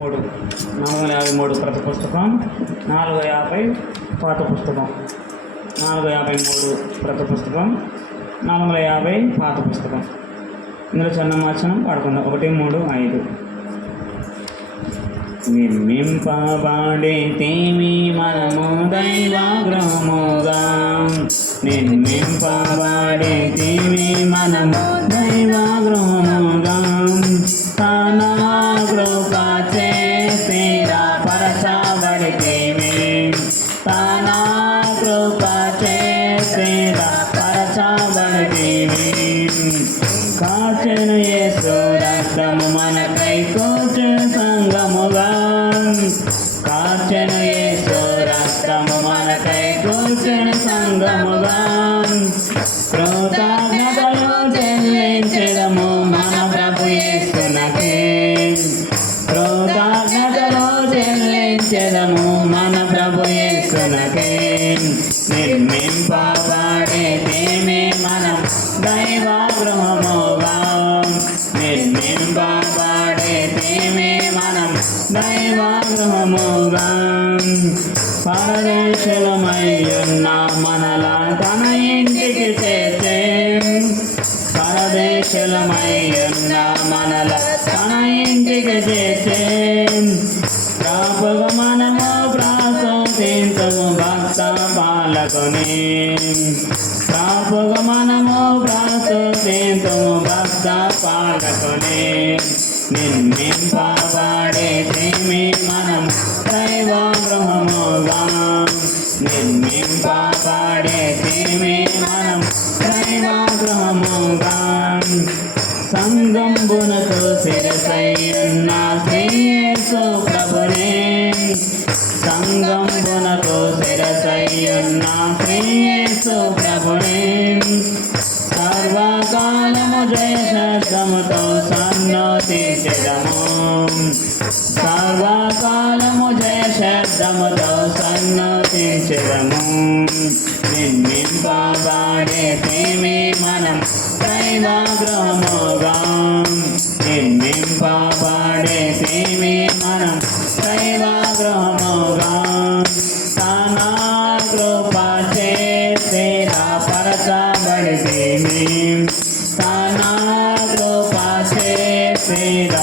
453 ప్రతి పుస్తకం, 450 పాత పుస్తకం, 453 ప్రతి పుస్తకం, 450 పాత పుస్తకం. ఇందులో చన్నమాచనం పాడుకుందాం. 1, 3, 5. నిర్మింపబడితిమి మనము దైవాగ్రహముగా, నిర్మింపబడితిమి మనము దైవాగ్రహముగా, తన కృపచే స్థిరపరచబడితిమి, తన కృపచే స్థిరపరచబడితిమి. కాచెను యేసు రక్తము మనకై కూర్చుని సంగముగా, కాచెను యేసు రక్తము మనకై కూర్చుని సంగముగా, కృతజ్ఞతలు చెల్లించెదము మన ప్రభు యేసునకే, కృతజ్ఞతలు చెల్లించెదము మన ప్రభు యేసునకే. నిర్మింపబడితిమి మనం దైవాగృహముగా, నిర్మింపబడితిమి మనం దైవాగృహముగా, పరదేశులమయ్యున్న మనలా తన ఇంటికి చేర్చే, పరదేశులమయ్యున్న మనల తన ఇంటికి చేర్చే, కాపుగా మనము ప్రశంసింతుము భక్త పాలకుని, కాపుగా మనము ప్రశంసింతుము భక్త పాలకుని. నిర్మింపబడితిమి మనం దైవాగృహముగా, నిర్మింపబడితిమి మనం దైవాగృహముగా, సంగంబునకు శిరసయ్యున్న శ్రీ యేసు ప్రభునే, సంగంబునకు శిరసయ్యున్న శ్రీ యేసు ప్రభునే, సర్వకాలము జయ శబ్దముతో సన్నతించెదము, సర్వకాలము జయ శబ్దముతో సన్నతించెదము. నిర్మింపబడితిమి మనం దైవాగృహముగా, నిర్మింపబడితిమి మనం దైవాగృహముగా, తన కృపచే స్థిరపరచబడితిమి, తన కృపచే స్థిరపరచబడితిమి.